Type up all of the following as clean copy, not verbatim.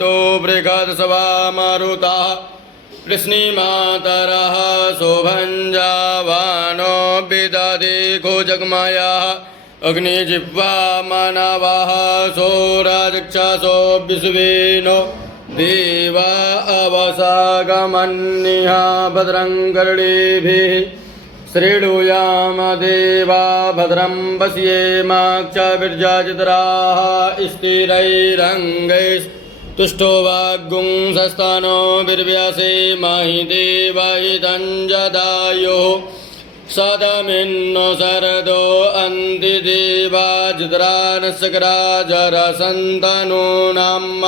तो बृहत्सवा मारुता कृष्णीमातरः शोभञ्जावानो विदधि खोजगमयः अग्निजिह्वा मानवः सौराजक्षसो विश्वेनो देवा अवसागमन्यः भद्रं कर्णेभिः श्रेणुयाम देवा भद्रं पश्येमाक्षभिर्जाजितराः स्थिरैरङ्गैस्तुष्टो वाग्गुंसस्तानो विर्व्यासे महि देवैतञ्जदायुः सदमिन्नो शरदो अन्ति देवाजितरानस्कराजरसन्तनो नाम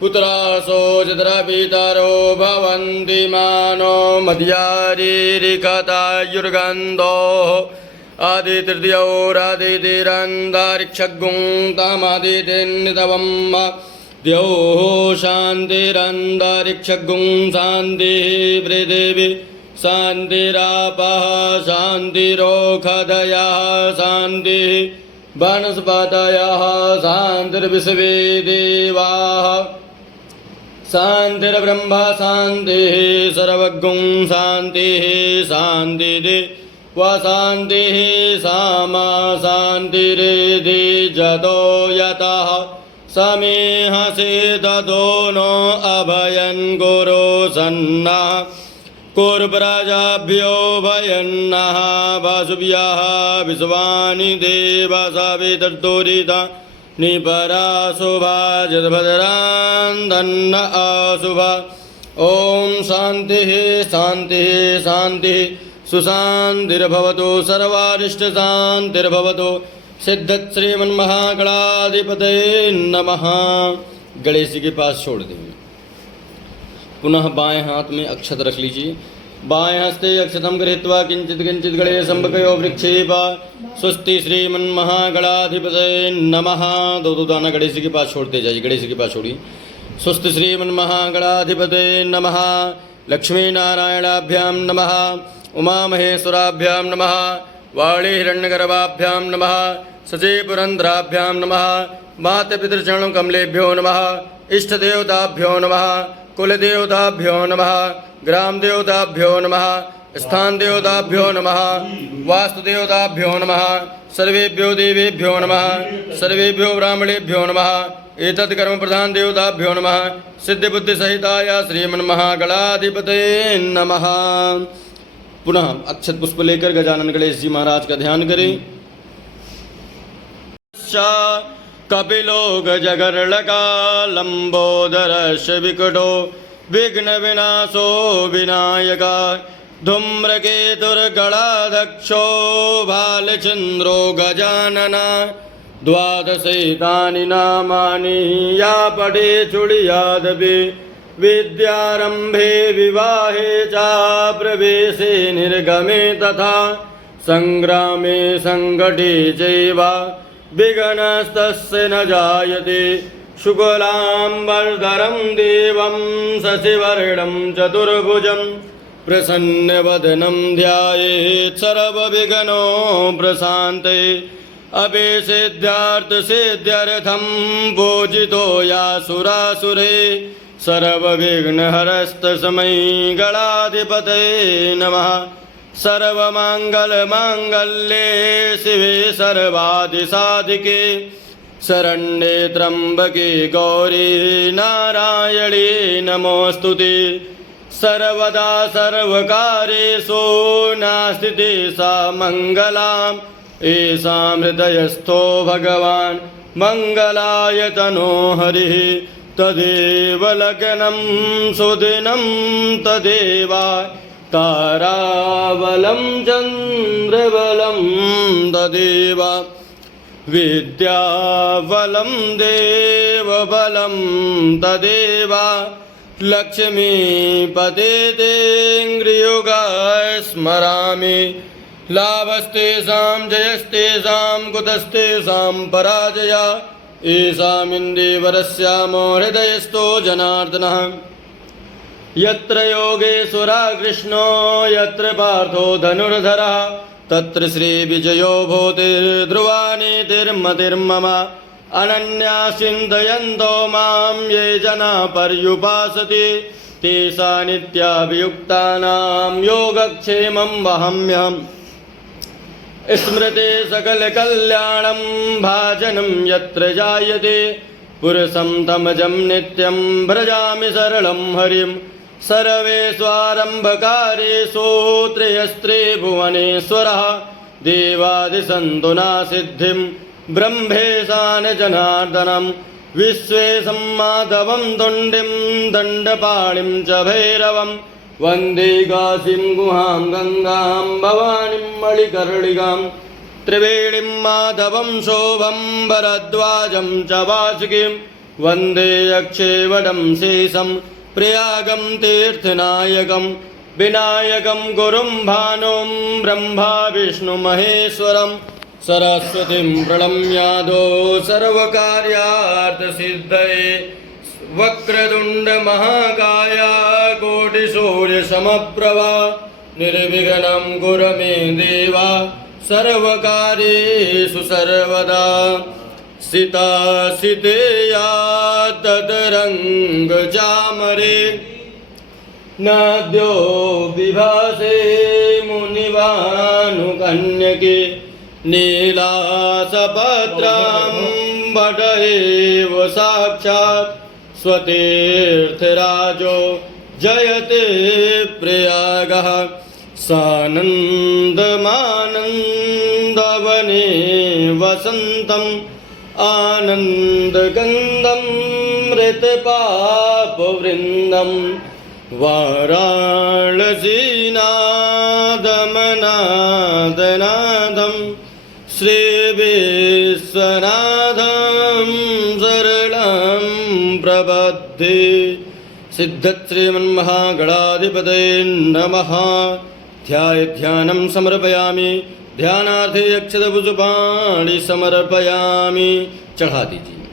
पुत्रासो चित्रपितरो भवन्ति मानो मध्यारीरिकतायुर्गन्धोः आदितृतीयोरादितिरन्तारिक्षगुं तमादितिन्नितवं द्योः शान्तिरन्तारिक्षगुं शान्तिः पृथिवी शान्तिरापः शान्तिरोषधयः शान्तिः वनस्पतयः शान्तिर्विश्वे देवाः शान्तिर्ब्रह्म शान्तिः सर्वगुं शान्तिः शान्तिः शान्तिः सामा शान्तिरेधि जतो यतः समेहसे ततो नो अभयं गुरो सन्नः कुर्प्रजाभ्यो भयन्नः वासुभ्यः विश्वानि देव सवितर्दुरिता निपराशुभा जद्भद्रान्दन्न अशुभा ॐ शान्तिः शान्तिः शान्तिः सुशान्तिर्भवतु सर्वारिष्टशान्तिर्भवतु सिद्धत् श्रीमन्महागणाधिपतये नमः। गणेश जी के पास छोड़ देंगे। पुनः बाएं हाथ में अक्षत रख लीजिए। बाएं हस्ते अक्षतम गृहीत्वा किंचित किंचित गणेशं बकयो वृक्षेपा स्वस्ति श्रीमन्महागणाधिपतये नमः। दो दो दाना गणेश जी के पास छोड़ते जाइए। गणेश जी के पास छोड़िए। स्वस्ति श्रीमन्महागणाधिपतये नमः। लक्ष्मी नारायणाभ्यां नमः। उमा महेश्वराभ्यां नमः। वाणी हिरण्यगर्भाभ्यां नमः। सचे पुरंदराभ्यां नमः। मातपितृचरणं कमलेभ्यो नमः। इष्टदेवताभ्यो नमः। कुलदेवताभ्यो नमः। ग्रामदेवताभ्यो नमः। स्थानदेवताभ्यो नमः। वास्तुदेवताभ्यो नमः। सर्वेभ्यो देवेभ्यो नमः। सर्वेभ्यो ब्राह्मणेभ्यो नमः। एतत् कर्म प्रधान देवताभ्यो नमः। सिद्धिबुद्धिसहिताय श्रीमन्महागणाधिपतये नमः। पुनः अक्षत पुष्प लेकर गजानन गणेश जी महाराज का ध्यान करें। कपिलो गजगर्लका लंबोदरस्य विकटो विघ्न विनाशो विनायका धूम्रकेतुर्गणाध्यक्षो भालचंद्रो गजानना द्वादशैतानि नामानि या पठे चुडियादपि विद्यारंभे विवाहे च प्रवेशे निर्गमे तथा संग्रामे संकटे चैव विघ्नस्तस्य न जायते शुक्लांबरधरं देवं शशिवर्णं चतुर्भुजं प्रसन्नवदनं ध्यायेत् सर्वविघ्नो प्रशान्ते अभिसिद्ध्यार्थसिद्ध्यर्थं पूजितो यासुरासुरे सर्वविघ्नहरस्तस्मै गणाधिपतये नमः। सर्वमङ्गलमाङ्गल्ये शिवे सर्वादिसाधिके शरण्ये त्र्यम्बके गौरी नारायणी नमोऽस्तुते। सर्वदा सर्वकार्येषु नास्ति तेषां मङ्गलाम् येषां हृदयस्थो भगवान् मङ्गलायतनो हरिः तदेव लग्नं सुदिनं तदेव ताराबलं चन्द्रबलं तदेव विद्याबलं देवबलं तदेव लक्ष्मीपते तेऽङ्घ्रियुगाय स्मरामि लाभस्तेषां जयस्तेषां कुतस्तेषां पराजया ईशामिन्दीवरस्यामो हृदयस्थो जनार्दनः। यत्र योगेश्वरः कृष्णो यत्र पार्थो धनुर्धरः तत्र श्रीविजयो भूतिर्ध्रुवा नीतिर्मतिर्मम अनन्या चिन्तयन्तो मां ये जना पर्युपासते तेषा नित्याभियुक्तानां योगक्षेमं वहाम्यहम् स्मृते सकलकल्याणं भाजनं यत्र जायते पुरुषं तमजं नित्यं भजामि सरलं हरिं सर्वेष्वारम्भकारेषु त्रयस्त्रे भुवनेश्वरः देवादिसन्तु नासिद्धिं ब्रह्मेशान जनार्दनं विश्वेशं माधवं तुण्डिं दण्डपाणिं च भैरवं वन्दे काशीं गुहां गङ्गां भवानीं मणिकर्णिकां त्रिवेणीं माधवं शोभं भरद्वाजं च वासुकीं वन्दे यक्षेवडं शेषं प्रयागं तीर्थनायकं विनायकं गुरुं भानुं ब्रह्मा विष्णुमहेश्वरं सरस्वतीं प्रणम्यादो सर्वकार्यार्थसिद्धये वक्रतुण्ड महाकाय कोटिसूर्यसमप्रभा निर्विघ्नं कुरु मे देव सर्वकार्येषु सर्वदा सितासितेया तदरङ्गचामरे नद्यो विभासे मुनिवानुकन्यके नीलासपत्रां वट एव साक्षात् स्वतीर्थराजो जयते प्रयागः सानन्दमानन्दवने वसन्तम् आनन्दगन्धं मृतपापवृन्दं वाराणसीनादमनादनादं श्रीविश्वनाथं शरणं प्रपद्ये सिद्धश्रीमन्महागणाधिपतये नमः। ध्यानं समर्पयामि ध्यानार्थे अक्षतपुष्पाणि समर्पयामि। चढ़ा दीजिए।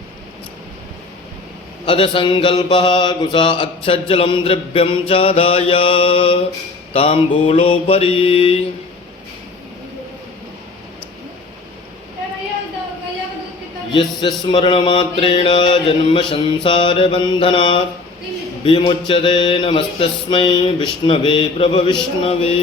अध संकल्पः कुशा अक्षज्जलं द्रव्यं चादाय ताम्बूलोपरि यस्य स्मरणमात्रेण जन्म संसारबन्धनात् विमुच्यते नमस्तस्मै विष्णवे प्रभविष्णवे।